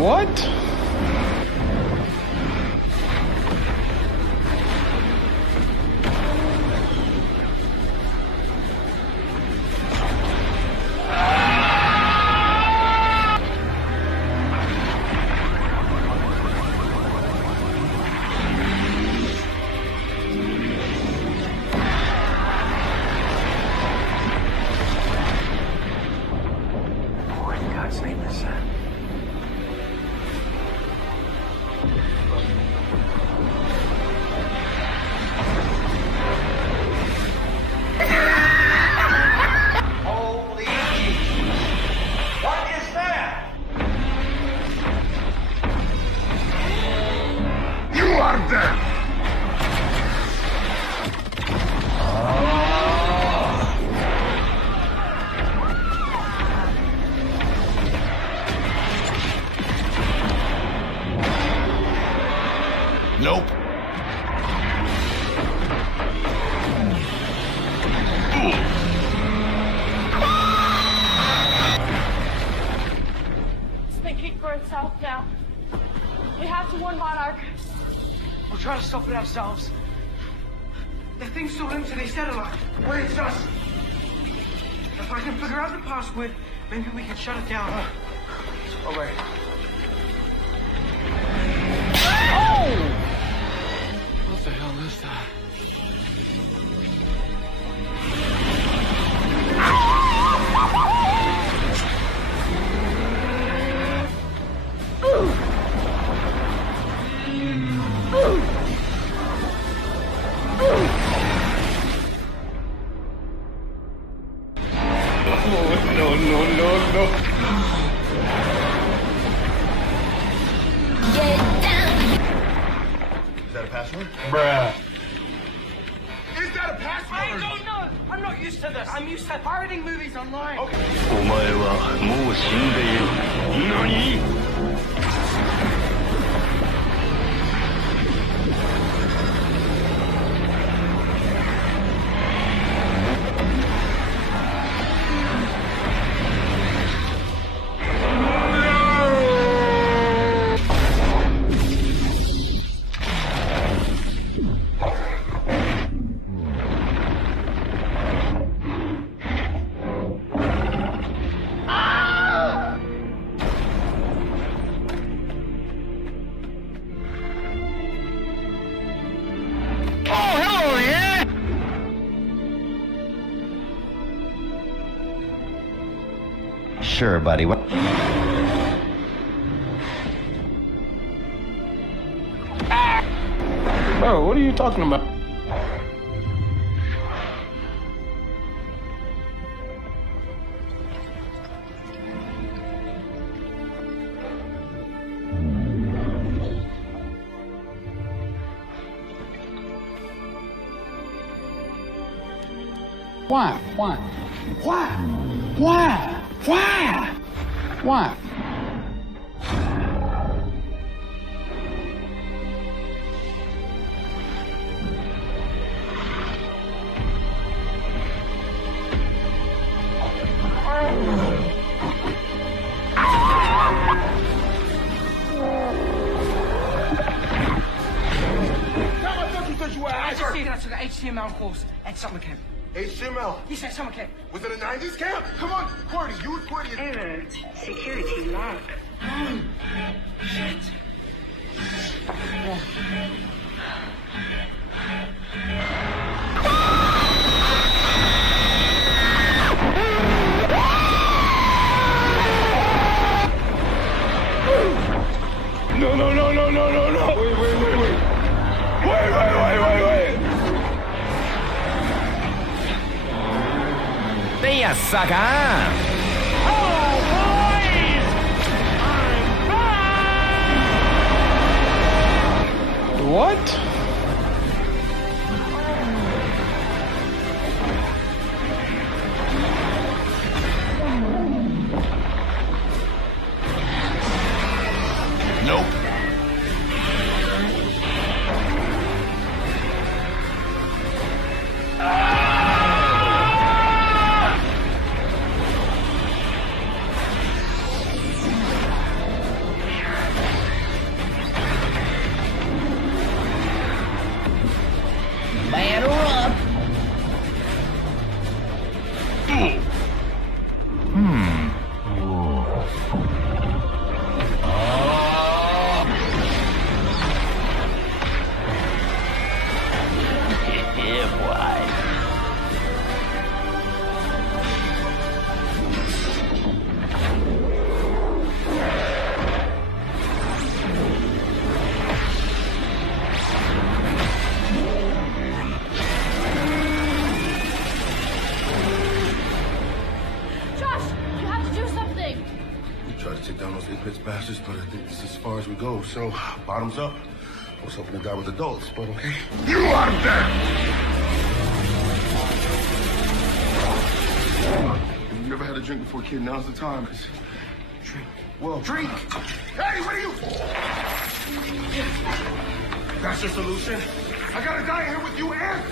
What? Nope. It's thinking for itself now. We have to warn Monarch. We'll try to stop it ourselves. The thing's still linked to their satellite. Wait, it's us. If I can figure out the password, maybe we can shut it down. Oh, wait. What the hell is that? No. Is that a password? Bruh. Is that a password? I don't know. I'm not used to this. I'm used to pirating movies online. Okay. お前はもう死んでいる。何？ Sure, buddy. What? Bro, what are you talking about? Why? I just see that I took an HTML course at summer camp. HTML. He said summer camp. Was it a 90s camp? Come on, QWERTY. Use QWERTY. Error. Security log. Shit. No. Wait. Venha sacar! What? Nope. Big bitch bastards, but I think this is as far as we go. So, bottoms up. I was hoping to die with adults, but okay. You are dead! If you've never had a drink before, kid, now's the time. Drink. Well, drink! Hey, what are you? That's your solution? I gotta die here with you and